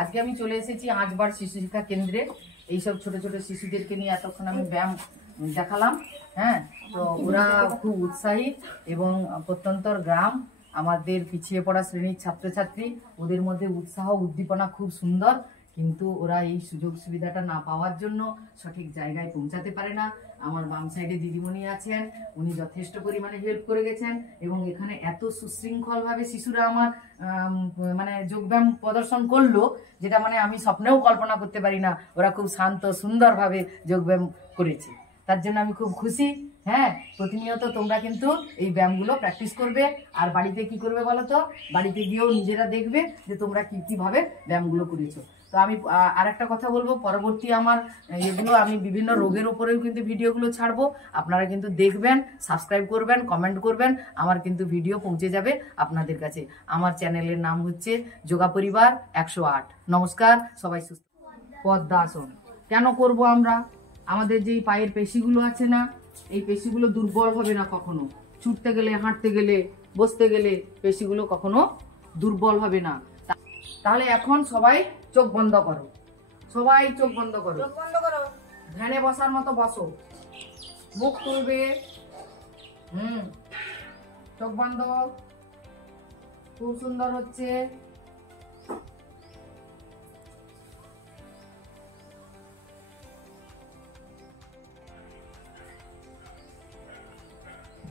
আজকে আমি চলে এসেছি আজবার শিশু শিক্ষা কেন্দ্রে। এইসব ছোট ছোট শিশুদেরকে নিয়ে এতক্ষণ আমি ব্যায়াম দেখালাম। হ্যাঁ, তো ওরা খুব উৎসাহী এবং প্রত্যন্তর গ্রাম, আমাদের পিছিয়ে পড়া শ্রেণীর ছাত্রছাত্রী, ওদের মধ্যে উৎসাহ উদ্দীপনা খুব সুন্দর, কিন্তু ওরা এই সুযোগ সুবিধাটা না পাওয়ার জন্য সঠিক জায়গায় পৌঁছাতে পারে না। আমার বাম সাইডে দিদিমণি আছেন, উনি যথেষ্ট পরিমাণে হেল্প করে গেছেন এবং এখানে এত সুশৃঙ্খলভাবে শিশুরা আমার মানে যোগব্যায়াম প্রদর্শন করলো, যেটা মানে আমি স্বপ্নেও কল্পনা করতে পারি না। ওরা খুব শান্ত সুন্দরভাবে যোগব্যায়াম করেছে, তার জন্য আমি খুব খুশি। হ্যাঁ, প্রতিনিয়ত তোমরা কিন্তু এই ব্যায়ামগুলো প্র্যাকটিস করবে, আর বাড়িতে কি করবে বলো তো, বাড়িতে গিয়েও নিজেরা দেখবে যে তোমরা কিভাবে ব্যায়ামগুলো করেছো। তো আমি আর একটা কথা বলবো, পরবর্তী আমার এগুলো আমি বিভিন্ন রোগের উপরেও কিন্তু ভিডিওগুলো ছাড়বো, আপনারা কিন্তু দেখবেন, সাবস্ক্রাইব করবেন, কমেন্ট করবেন, আমার কিন্তু ভিডিও পৌঁছে যাবে আপনাদের কাছে। আমার চ্যানেলের নাম হচ্ছে যোগা পরিবার 108। নমস্কার, সবাই সুস্থ। পদ্মাসন কেন করব আমরা? আমাদের যে পায়ের পেশিগুলো আছে না, এই পেশিগুলো দুর্বল হবে না কখনো। ছুটতে গেলে, হাঁটতে গেলে, বসতে গেলে পেশিগুলো কখনো দুর্বল হবে না। তাহলে এখন সবাই চোখ বন্ধ করো, সবাই চোখ বন্ধ করো, ধ্যানে বসার মতো বসো, মুখ তুলবে, চোখ বন্ধ। খুব সুন্দর হচ্ছে।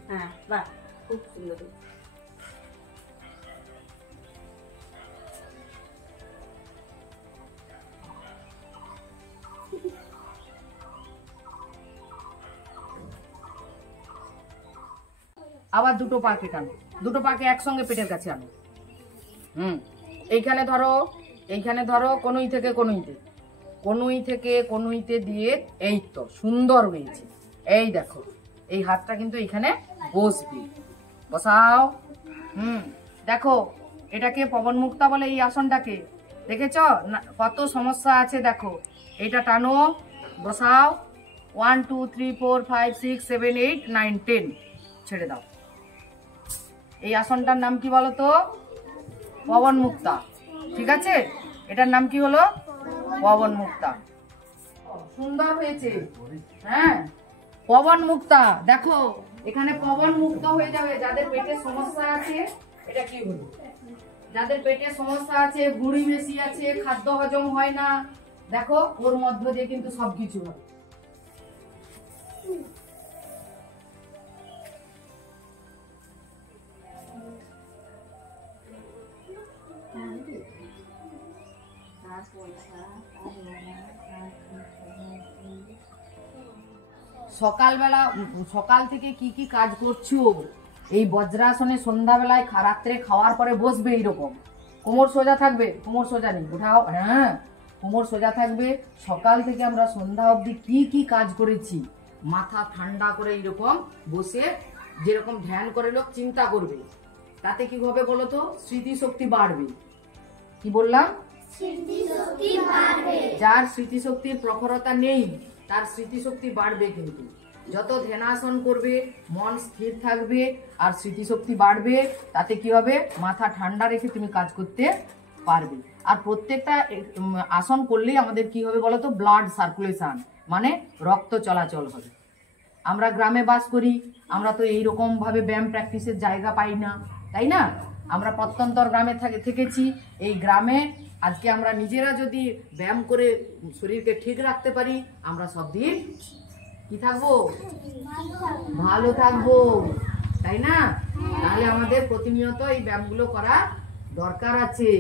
হ্যাঁ, বাহ, খুব সুন্দর। আবার দুটো পাকে টানো, দুটো পাকে একসঙ্গে পেটের কাছে আনো। এইখানে ধরো, এইখানে ধরো, কনুই থেকে কনুইতে, কনুই থেকে কনুইতে দিয়ে, এই তো সুন্দর হয়েছে। এই দেখো, এই হাতটা কিন্তু এইখানে বসবে, বসাও। দেখো, এটাকে পবন মুক্তা বলে এই আসনটাকে। দেখেছ না কত সমস্যা আছে? দেখো, এটা টানো, বসাও। 1 2 3 4 5 6 7 8 9 10, ছেড়ে দাও। এই আসনটার নাম কি বলো তো? পবন মুক্তা। ঠিক আছে, এটার নাম কি হলো? পবন মুক্তা। সুন্দর হয়েছে। হ্যাঁ, পবন মুক্তা। দেখো, এখানে পবন মুক্ত হয়ে যাবে। যাদের পেটের সমস্যা আছে, এটা কি হলো? যাদের পেটের সমস্যা আছে, ভুঁড়ি বেশি আছে, খাদ্য হজম হয় না, দেখো ওর মধ্য দিয়ে কিন্তু সবকিছু হবে। সকালবেলা, সকাল থেকে কি কি কাজ করছো? এই বজ্রাসনে সন্ধ্যাবেলায় রাত্রে খাওয়ার পরে বসবে এইরকম, কোমর সোজা থাকবে। কোমর সোজা নেই, উঠাও। হ্যাঁ, কোমর সোজা থাকবে। সকাল থেকে আমরা সন্ধ্যা অবধি কি কি কাজ করেছি, মাথা ঠান্ডা করে এইরকম বসে যেরকম ধ্যান করে লোক চিন্তা করবে, তাতে কি হবে বলো তো? স্মৃতিশক্তি বাড়বে। কি বললাম? স্মৃতিশক্তি বাড়বে। যার স্মৃতিশক্তির প্রখরতা নেই, তার স্মৃতিশক্তি বাড়বে। কিন্তু যত ধ্যানাসন করবে, মন স্থির থাকবে আর স্মৃতিশক্তি বাড়বে। তাতে কি হবে? মাথা ঠান্ডা রেখে তুমি কাজ করতে পারবে। আর প্রত্যেকটা আসন করলেই আমাদের কি হবে বলো তো? ব্লাড সার্কুলেশন, মানে রক্ত চলাচল হবে। আমরা গ্রামে বাস করি, আমরা তো এইরকম ভাবে ব্যায়াম প্র্যাকটিসের জায়গা পাই না, তাই না? আমরা প্রত্যন্তর গ্রামে থেকেছি। এই গ্রামে আজকে আমরা নিজেরা যদি ব্যায়াম করে শরীরকে ঠিক রাখতে পারি, আমরা সব দিন কি থাকবো? ভালো থাকবো, তাই না? তাহলে আমাদের প্রতিনিয়ত এই ব্যায়ামগুলো করা দরকার আছে।